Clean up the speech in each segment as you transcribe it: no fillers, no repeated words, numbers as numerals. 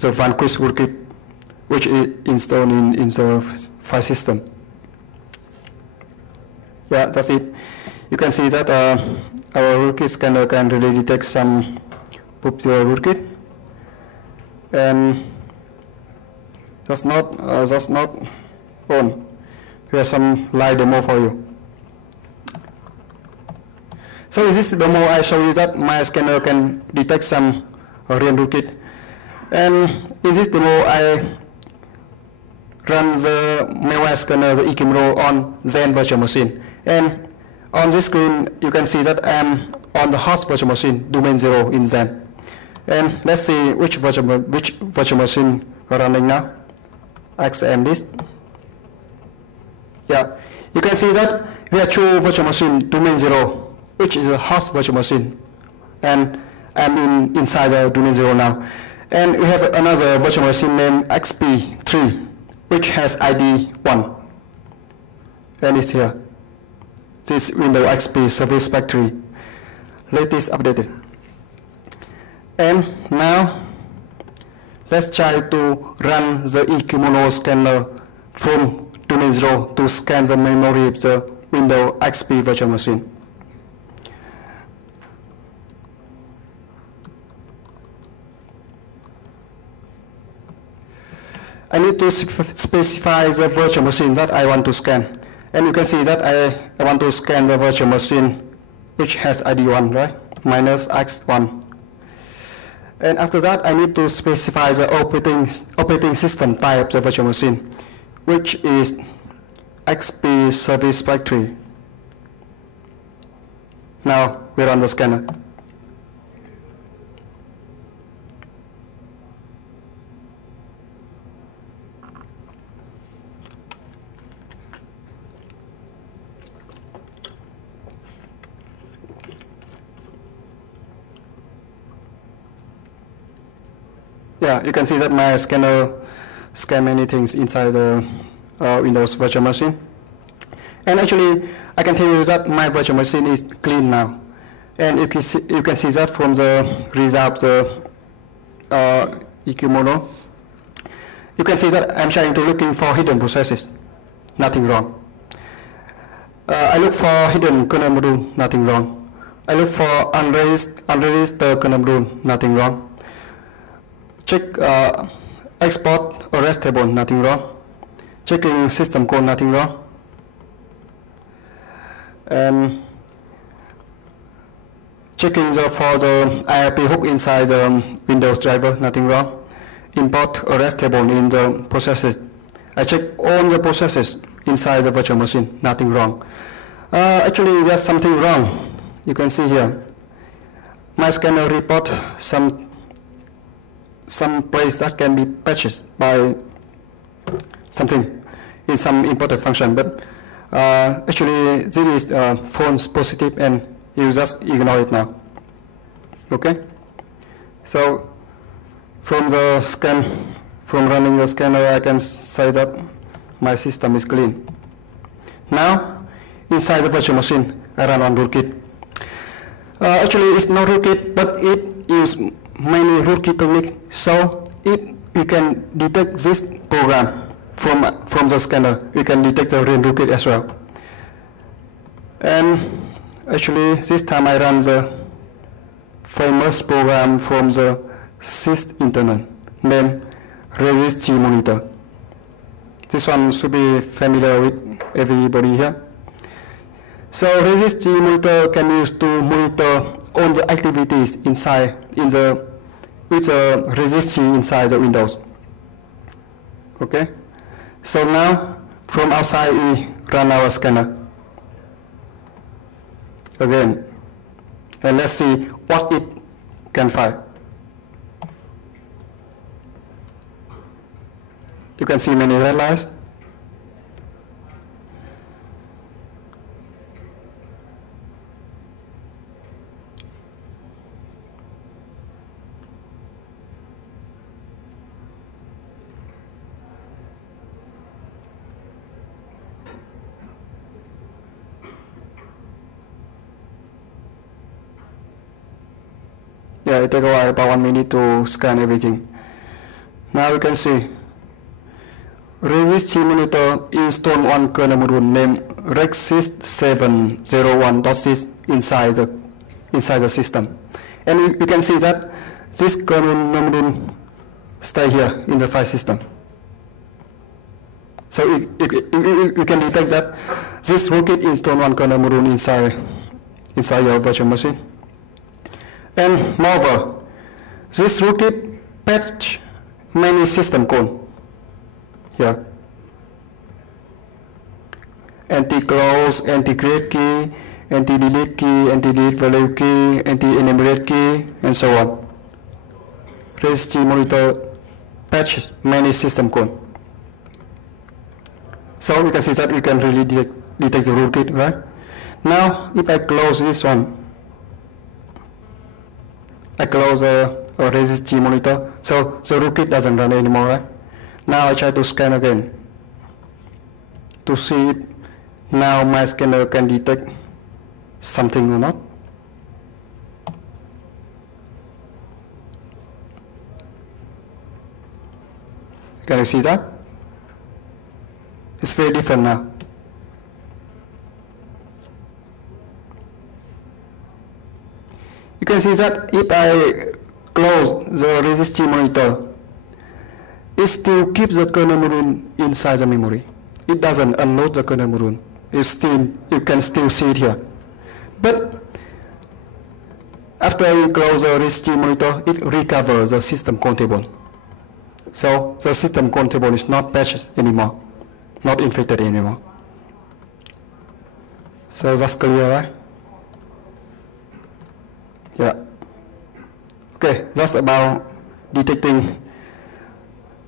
the vanquish rootkit, which is installed in the file system. Yeah, that's it. You can see that our rootkit scanner can really detect some popular rootkit, and that's not on. Here's some live demo for you. So in this demo, I show you that my scanner can detect some real rootkit, and in this demo, I run the malware scanner, the eKimono, on Zen virtual machine. And on this screen, you can see that I'm on the host virtual machine, domain 0 in Zen. And let's see which virtual machine we're running now. XM this. Yeah, you can see that we have two virtual machine, domain 0, which is a host virtual machine. And I'm inside the domain 0 now. And we have another virtual machine named XP3, which has ID 1. And it's here. This Windows XP Service Factory, latest updated. And now, let's try to run the eKimono scanner from domain 0 to scan the memory of the Windows XP virtual machine. I need to specify the virtual machine that I want to scan. And you can see that I want to scan the virtual machine which has ID 1, right? Minus X1. And after that, I need to specify the operating system type of the virtual machine, which is XP Service Factory. Now we run the scanner. Yeah, you can see that my scanner scans many things inside the Windows virtual machine. And actually, I can tell you that my virtual machine is clean now. And you can see that from the result of the eKimono. You can see that I'm trying to looking for hidden processes. Nothing wrong. I look for hidden kernel module. Nothing wrong. I look for unregistered kernel module. Nothing wrong. Check export arrest table, nothing wrong. Checking system code, nothing wrong. And checking for the IRP hook inside the Windows driver, nothing wrong. Import arrest table in the processes. I check all the processes inside the virtual machine, nothing wrong. Actually, there's something wrong. You can see here. My scanner report some place that can be patched by something in some important function, but actually this is false positive, and you just ignore it now. Okay, so from running the scanner, I can say that my system is clean. Now inside the virtual machine, I run on rootkit. Actually, it's not rootkit, but it uses many rootkit techniques. So if you can detect this program from the scanner, you can detect the real rootkit as well. And actually, this time I run the famous program from the sys internal named resist monitor. This one should be familiar with everybody here. So resist monitor can be used to monitor all the activities inside with the resist inside the Windows. Okay. So now from outside we run our scanner again, and let's see what it can find. You can see many red lines. Yeah, it takes a while, about 1 minute to scan everything. Now we can see resist monitor install one kernel module named rexsys701.sys inside the system, and you can see that this kernel module stay here in the file system. So you can detect that this rootkit install one kernel module inside your virtual machine. And moreover, this rootkit patch many system code here. Anti-close, anti-create key, anti-delete key, anti-delete value key, anti-enumerate key, and so on. Resist monitor patches many system code. So we can see that we can really detect the rootkit, right? Now, if I close this one, I close a resist monitor, so the rootkit doesn't run anymore, right? Now I try to scan again to see if now my scanner can detect something or not. Can you see that? It's very different now. You can see that if I close the resist monitor, it still keeps the kernel module inside the memory. It doesn't unload the kernel module. You can still see it here. But after we close the resist monitor, it recovers the system code table. So the system code table is not patched anymore, not infected anymore. So that's clear, right? Yeah. Okay, that's about detecting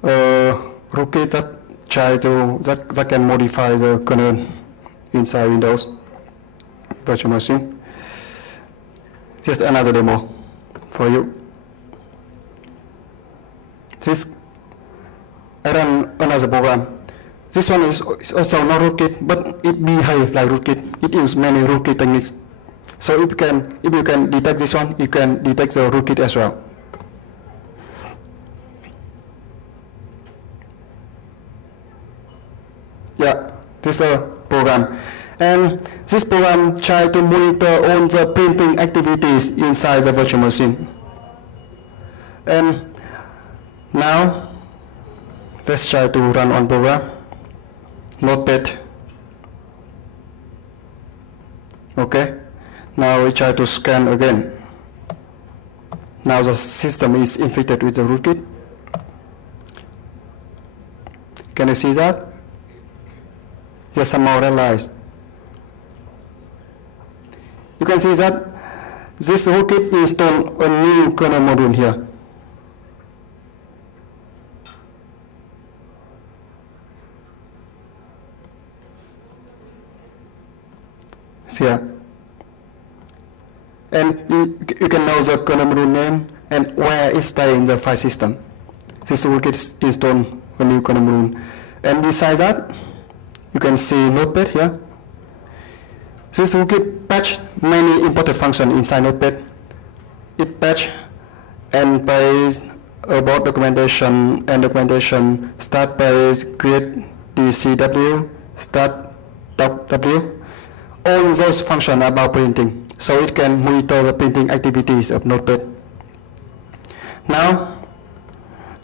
rootkit that can modify the kernel inside Windows virtual machine. Just another demo for you. I run another program. This one is also not rootkit, but it behaves like rootkit. It uses many rootkit techniques. So if you can detect this one, you can detect the rootkit as well. Yeah, this is a program. And this program tries to monitor all the printing activities inside the virtual machine. And now, let's try to run one program. Notepad. Okay. Now we try to scan again. Now the system is infected with the rootkit. Can you see that? Just somehow realize. You can see that this rootkit installed a new kernel module here. See here. And you can know the kernel module name and where it stays in the file system. This rootkit installed a new kernel module. And besides that, you can see Notepad here. This rootkit patch many important functions inside Notepad. It patch end page, about documentation, and documentation, start page, create DCW, start W. All those functions about printing, so it can monitor the printing activities of Notepad. Now,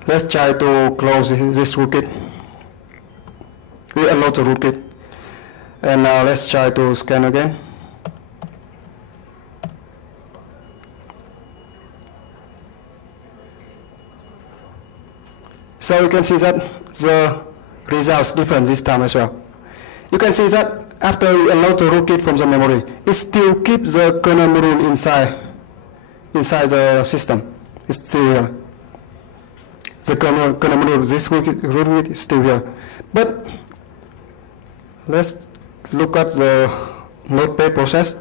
let's try to close this rootkit. We unload the rootkit. And now let's try to scan again. So you can see that the results different this time as well. You can see that after we unload the rootkit from the memory, it still keeps the kernel module inside the system. It's still here. The kernel module, this rootkit is still here. But let's look at the Notepad process.